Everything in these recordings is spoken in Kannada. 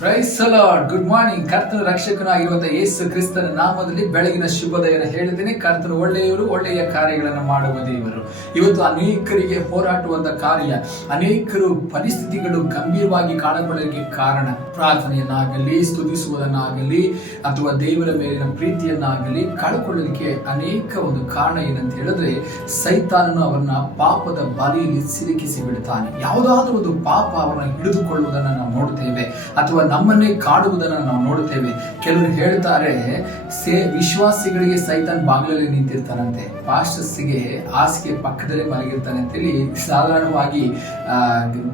ಗುಡ್ ಮಾರ್ನಿಂಗ್ ಕರ್ತನ ರಕ್ಷಕನಾಗಿರುವಂತಹ ಯೇಸು ಕ್ರಿಸ್ತನ ನಾಮದಲ್ಲಿ ಬೆಳಗಿನ ಶುಭೋದಯನ ಹೇಳಿದ್ದೇನೆ. ಕರ್ತನ ಒಳ್ಳೆಯವರು, ಒಳ್ಳೆಯ ಕಾರ್ಯಗಳನ್ನು ಮಾಡುವ ದೇವರು. ಇವತ್ತು ಅನೇಕರಿಗೆ ಹೋರಾಟುವಂತ ಕಾರ್ಯ. ಅನೇಕರು ಪರಿಸ್ಥಿತಿಗಳು ಗಂಭೀರವಾಗಿ ಕಾಣಕೊಳ್ಳಲಿಕ್ಕೆ ಕಾರಣ. ಪ್ರಾರ್ಥನೆಯನ್ನಾಗಲಿ, ಸ್ತುತಿಸುವುದನ್ನಾಗಲಿ, ಅಥವಾ ದೇವರ ಮೇಲಿನ ಪ್ರೀತಿಯನ್ನಾಗಲಿ ಕಳ್ಕೊಳ್ಳಲಿಕ್ಕೆ ಅನೇಕ ಒಂದು ಕಾರಣ ಏನಂತ ಹೇಳಿದ್ರೆ, ಸೈತಾನನು ಅವರನ್ನ ಪಾಪದ ಬಲಿಯಲ್ಲಿ ಸಿಲುಕಿಸಿ ಬಿಡುತ್ತಾನೆ. ಯಾವುದಾದ್ರೂ ಒಂದು ಪಾಪ ಅವರನ್ನ ಹಿಡಿದುಕೊಳ್ಳುವುದನ್ನು ನಾವು ನೋಡ್ತೇವೆ ಅಥವಾ ನಮ್ಮನ್ನೇ ಕಾಡುವುದನ್ನು ನಾವು ನೋಡುತ್ತೇವೆ. ಕೆಲವರು ಹೇಳ್ತಾರೆ, ಸೇ, ವಿಶ್ವಾಸಿಗಳಿಗೆ ಸೈತನ್ ಬಾಗಿಲಲ್ಲಿ ನಿಂತಿರ್ತಾನಂತೆ. ಪಾಸ್ಟರ್ಸ್ಗೆ ಹಾಸಿಗೆ ಪಕ್ಕದಲ್ಲೇ ಮಲಗಿರ್ತಾನೆ ಅಂತೇಳಿ ಸಾಧಾರಣವಾಗಿ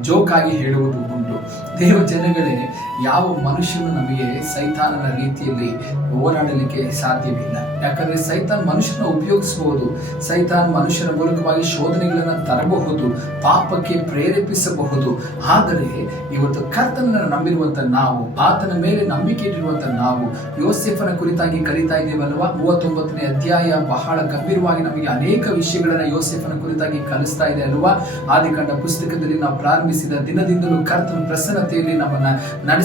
ಜೋಕಾಗಿ ಹೇಳುವುದು ಉಂಟು. ದೇವ ಜನಗಳೇ ಯಾವ ಮನುಷ್ಯನು ನಮಗೆ ಸೈತಾನನ ರೀತಿಯಲ್ಲಿ ಹೋರಾಡಲಿಕ್ಕೆ ಸಾಧ್ಯವಿಲ್ಲ. ಯಾಕಂದ್ರೆ ಸೈತಾನ್ ಮನುಷ್ಯನ ಉಪಯೋಗಿಸಬಹುದು ಸೈತಾನ್ ಮನುಷ್ಯನ ಮೂಲಕವಾಗಿ ಶೋಧನೆಗಳನ್ನು ತರಬಹುದು, ಪಾಪಕ್ಕೆ ಪ್ರೇರೇಪಿಸಬಹುದು. ಆದರೆ ಇವತ್ತು ಕರ್ತನನ್ನು ನಂಬಿರುವಂತ ನಾವು, ಆತನ ಮೇಲೆ ನಂಬಿಕೆ ಇಟ್ಟಿರುವಂತ ನಾವು, ಯೋಸೆಫನ ಕುರಿತಾಗಿ ಕಲಿತಾ ಇದ್ದೇವಲ್ವಾ? ಮೂವತ್ತೊಂಬತ್ತನೇ ಅಧ್ಯಾಯ ಬಹಳ ಗಂಭೀರವಾಗಿ ನಮಗೆ ಅನೇಕ ವಿಷಯಗಳನ್ನ ಯೋಸೆಫನ ಕುರಿತಾಗಿ ಕಲಿಸ್ತಾ ಇದೆ ಅಲ್ವಾ? ಆದಿಕಂಡ ಪುಸ್ತಕದಲ್ಲಿ ನಾವು ಪ್ರಾರಂಭಿಸಿದ ದಿನದಿಂದಲೂ ಕರ್ತನ ಪ್ರಸನ್ನತೆಯಲ್ಲಿ ನಮ್ಮನ್ನ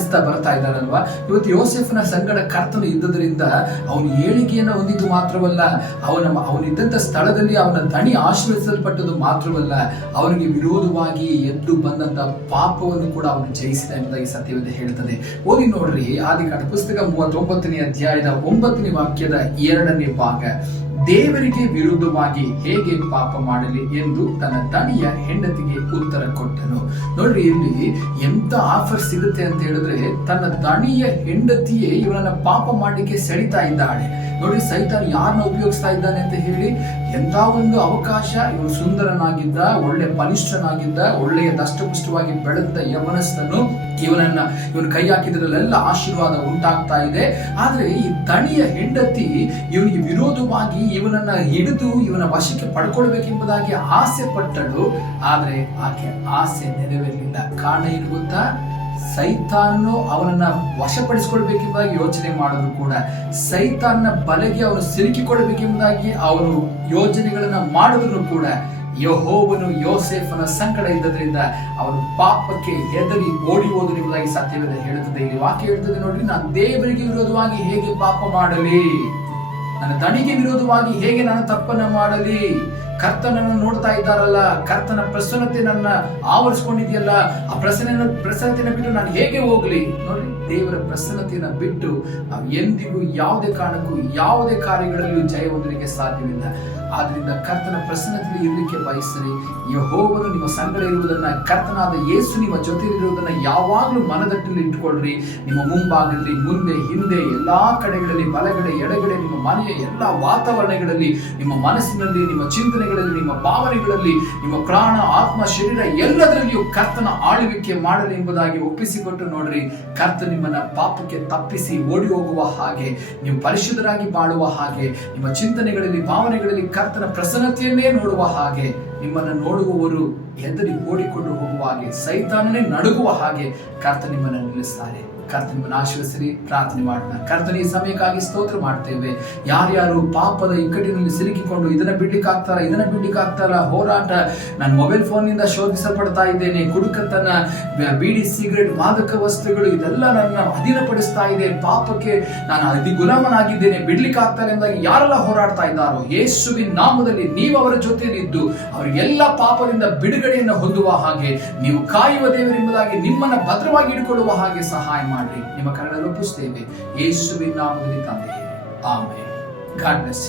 ನಡೆಸ್ತಾ ಬರ್ತಾ ಇದ್ದಾನಲ್ವಾ? ಇವತ್ತು ಯೋಸೆಫ್ನ ಸಂಗಡ ಕರ್ತನು ಇದ್ದದರಿಂದ ಅವನು ಏಳಿಗೆಯನ್ನು ಹೊಂದಿದ್ದು ಮಾತ್ರವಲ್ಲ, ಅವನ ಅವನಿದ್ದಂಥ ಸ್ಥಳದಲ್ಲಿ ಅವನ ದಣಿ ಆಶ್ರಯಿಸಲ್ಪಟ್ಟದ್ದು ಮಾತ್ರವಲ್ಲ, ಅವನಿಗೆ ವಿರೋಧವಾಗಿ ಎದ್ದು ಬಂದಂತ ಪಾಪವನ್ನು ಕೂಡ ಅವನು ಜಯಿಸಿದ ಎಂಬುದಾಗಿ ಸತ್ಯವೇದ ಹೇಳ್ತದೆ ಓದಿ ನೋಡ್ರಿ ಆದಿಕಾಂಡ ಪುಸ್ತಕ ಮೂವತ್ತೊಂಬತ್ತನೇ ಅಧ್ಯಾಯದ ಒಂಬತ್ತನೇ ವಾಕ್ಯದ ಎರಡನೇ ಭಾಗ. ದೇವರಿಗೆ ವಿರುದ್ಧವಾಗಿ ಹೇಗೆ ಪಾಪ ಮಾಡಲಿ ಎಂದು ತನ್ನ ತನಿಯ ಹೆಂಡತಿಗೆ ಉತ್ತರ ಕೊಟ್ಟನು. ನೋಡ್ರಿ, ಇಲ್ಲಿ ಎಂತ ಆಫರ್ ಸಿಗುತ್ತೆ ಅಂತ ಹೇಳಿದ್ರೆ, ತನ್ನ ತನಿಯ ಹೆಂಡತಿಯೇ ಇವನನ್ನ ಪಾಪ ಮಾಡಲಿಕ್ಕೆ ಸೆಳಿತಾ ಇದ್ದಾಳೆ. ನೋಡಿ, ಸೈತಾನ್ ಯಾರನ್ನ ಉಪಯೋಗಿಸ್ತಾ ಇದ್ದಾನೆ ಅಂತ ಹೇಳಿ ಎಂತ ಒಂದು ಅವಕಾಶ ಇವನು ಸುಂದರನಾಗಿದ್ದ, ಒಳ್ಳೆ ಬಲಿಷ್ಠನಾಗಿದ್ದ, ಒಳ್ಳೆಯ ದಷ್ಟಪುಷ್ಟವಾಗಿ ಬೆಳೆದ ಯವನಸ್ಥನು ಇವನನ್ನ, ಇವನು ಕೈ ಹಾಕಿದ್ರಲ್ಲೆಲ್ಲ ಆಶೀರ್ವಾದ ಉಂಟಾಗ್ತಾ ಇದೆ. ಆದ್ರೆ ಈ ದಣಿಯ ಹೆಂಡತಿ ಇವನಿಗೆ ವಿರೋಧವಾಗಿ ಇವನನ್ನ ಹಿಡಿದು ಇವನ ವಶಕ್ಕೆ ಪಡ್ಕೊಳ್ಬೇಕೆಂಬುದಾಗಿ ಆಸೆ ಪಟ್ಟಳು. ಆದ್ರೆ ಆಕೆ ಆಸೆ ನೆರವೇರಲಿಲ್ಲ. ಕಾರಣ ಏನು ಗೊತ್ತಾ? ಸೈತಾನು ಅವನನ್ನ ವಶಪಡಿಸಿಕೊಳ್ಬೇಕೆಂಬ ಯೋಚನೆ ಮಾಡಿದ್ರು ಕೂಡ ಸೈತಾನ ಬಲೆಗೆ ಅವನು ಸಿಲುಕಿಕೊಳ್ಬೇಕೆಂಬುದಾಗಿ ಅವನು ಯೋಜನೆಗಳನ್ನ ಮಾಡಿದ್ರು ಕೂಡ ಯಹೋವನು ಯೋಸೆಫನ ಸಂಕಟ ಇದ್ದದ್ರಿಂದ ಅವನು ಪಾಪಕ್ಕೆ ಹೆದರಿ ಓಡಿ ಹೋದನು ಎಂಬುದಾಗಿ ಸತ್ಯವೇದ ಹೇಳುತ್ತದೆ. ಇಲ್ಲಿ ವಾಕ್ಯ ಹೇಳ್ತದೆ ನೋಡ್ರಿ ನಾನು ದೇವರಿಗೆ ವಿರೋಧವಾಗಿ ಹೇಗೆ ಪಾಪ ಮಾಡಲಿ? ನನ್ನ ದಣಿಗೆ ವಿರೋಧವಾಗಿ ಹೇಗೆ ನಾನು ತಪ್ಪನ್ನ ಮಾಡಲಿ? ಕರ್ತನನ್ನು ನೋಡ್ತಾ ಇದ್ದಾರಲ್ಲ, ಕರ್ತನ ಪ್ರಸನ್ನತೆ ನನ್ನ ಆವರಿಸ್ಕೊಂಡಿದೆಯಲ್ಲ, ಆ ಪ್ರಸನ್ನ ಪ್ರಸನ್ನತೆಯನ್ನು ಬಿಟ್ಟು ನಾನು ಹೇಗೆ ಹೋಗ್ಲಿ? ನೋಡಿ ದೇವರ ಪ್ರಸನ್ನತೆಯನ್ನು ಬಿಟ್ಟು ನಾವು ಎಂದಿಗೂ ಯಾವುದೇ ಕಾರಣಕ್ಕೂ ಯಾವುದೇ ಕಾರ್ಯಗಳಲ್ಲೂ ಜಯ ಹೊಂದಲಿಕ್ಕೆ ಸಾಧ್ಯವಿಲ್ಲ. ಆದ್ರಿಂದ ಕರ್ತನ ಪ್ರಸನ್ನತೆಯಲ್ಲಿ ಇರಲಿಕ್ಕೆ ಬಯಸಿರಿ. ಯಹೋವನು ನಿಮ್ಮ ಸಂಗಡ ಇರುವುದನ್ನ, ಕರ್ತನಾದ ಯೇಸು ನಿಮ್ಮ ಜೊತೆ ಇರುವುದನ್ನ ಯಾವಾಗಲೂ ಮನದಟ್ಟಲ್ಲಿ ಇಟ್ಕೊಳ್ರಿ ನಿಮ್ಮ ಮುಂಭಾಗದಲ್ಲಿ, ಮುಂದೆ, ಹಿಂದೆ, ಎಲ್ಲಾ ಕಡೆಗಳಲ್ಲಿ, ಬಲಗಡೆ, ಎಡಗಡೆ, ನಿಮ್ಮ ಮನೆಯ ಎಲ್ಲಾ ವಾತಾವರಣಗಳಲ್ಲಿ, ನಿಮ್ಮ ಮನಸ್ಸಿನಲ್ಲಿ, ನಿಮ್ಮ ಚಿಂತನೆಗಳಲ್ಲಿ ನಿಮ್ಮ ಭಾವನೆಗಳಲ್ಲಿ, ನಿಮ್ಮ ಪ್ರಾಣ, ಆತ್ಮ, ಶರೀರ ಎಲ್ಲದರಲ್ಲಿಯೂ ಕರ್ತನ ಆಳ್ವಿಕೆ ಮಾಡಲಿ ಎಂಬುದಾಗಿ ಒಪ್ಪಿಸಿಕೊಟ್ಟು ನೋಡ್ರಿ ಕರ್ತ ನಿಮ್ಮನ್ನ ಪಾಪಕ್ಕೆ ತಪ್ಪಿಸಿ ಓಡಿ ಹೋಗುವ ಹಾಗೆ, ನೀವು ಪರಿಶುದ್ಧರಾಗಿ ಬಾಳುವ ಹಾಗೆ, ನಿಮ್ಮ ಚಿಂತನೆಗಳಲ್ಲಿ, ಭಾವನೆಗಳಲ್ಲಿ ಕರ್ತನ ಪ್ರಸನ್ನತೆಯನ್ನೇ ನೋಡುವ ಹಾಗೆ, ನಿಮ್ಮನ್ನು ನೋಡುವವರು ಎದುರಿ ಓಡಿಕೊಂಡು ಹೋಗುವ ಹಾಗೆ, ಸೈತಾನನೇ ನಡುಗುವ ಹಾಗೆ ಕರ್ತ ನಿಮ್ಮನ್ನು ನಿಲ್ಲಿಸ್ತಾರೆ. ಕರ್ತ ಆಶೀರ್ವಸಿರಿ ಪ್ರಾರ್ಥನೆ ಮಾಡೋಣ. ಕರ್ತನ, ಈ ಸಮಯಕ್ಕಾಗಿ ಸ್ತೋತ್ರ ಮಾಡ್ತೇವೆ ಯಾರ್ಯಾರು ಪಾಪದ ಇಕ್ಕಟ್ಟಿನಲ್ಲಿ ಸಿಲುಕಿಕೊಂಡು ಇದನ್ನ ಬಿಡ್ಲಿಕ್ಕಾಗ್ತಾರ ಇದನ್ನ ಬಿಡ್ಲಿಕ್ಕಾಗ್ತಾರ, ಹೋರಾಟ ನಾನು ಮೊಬೈಲ್ ಫೋನ್ನಿಂದ ಶೋಧಿಸಲ್ಪಡ್ತಾ ಇದ್ದೇನೆ. ಕುಡುಕತನ ಬೀಡಿ, ಸಿಗರೆಟ್, ಮಾದಕ ವಸ್ತುಗಳು ಇದೆಲ್ಲ ನನ್ನ ಅಧೀನಪಡಿಸ್ತಾ ಇದೆ. ಪಾಪಕ್ಕೆ ನಾನು ಅತಿ ಗುಲಾಮನಾಗಿದ್ದೇನೆ. ಬಿಡ್ಲಿಕ್ಕಾಗ್ತಾರೆ ಎಂದಾಗ ಯಾರೆಲ್ಲ ಹೋರಾಡ್ತಾ ಇದ್ದಾರೋ, ಯೇಸುವಿನ ನಾಮದಲ್ಲಿ ನೀವು ಅವರ ಜೊತೆಯಲ್ಲಿದ್ದು ಅವರಿಗೆಲ್ಲ ಪಾಪದಿಂದ ಬಿಡುಗಡೆಯನ್ನು ಹೊಂದುವ ಹಾಗೆ, ನೀವು ಕಾಯುವ ದೇವರೆಂಬುದಾಗಿ ನಿಮ್ಮನ್ನ ಭದ್ರವಾಗಿ ಇಟ್ಕೊಳ್ಳುವ ಹಾಗೆ ಸಹಾಯ ಮಾಡಿ ನಿಮ್ಮ ಕನ್ನಡ ರೂಪಿಸ್ತೇವೆ ಯೇಸುವಿನ ನಾಮದಲ್ಲಿ ತಂದೆ ಆಮೇಲೆ ಗಾಡ್ ಬ್ಲೆಸ್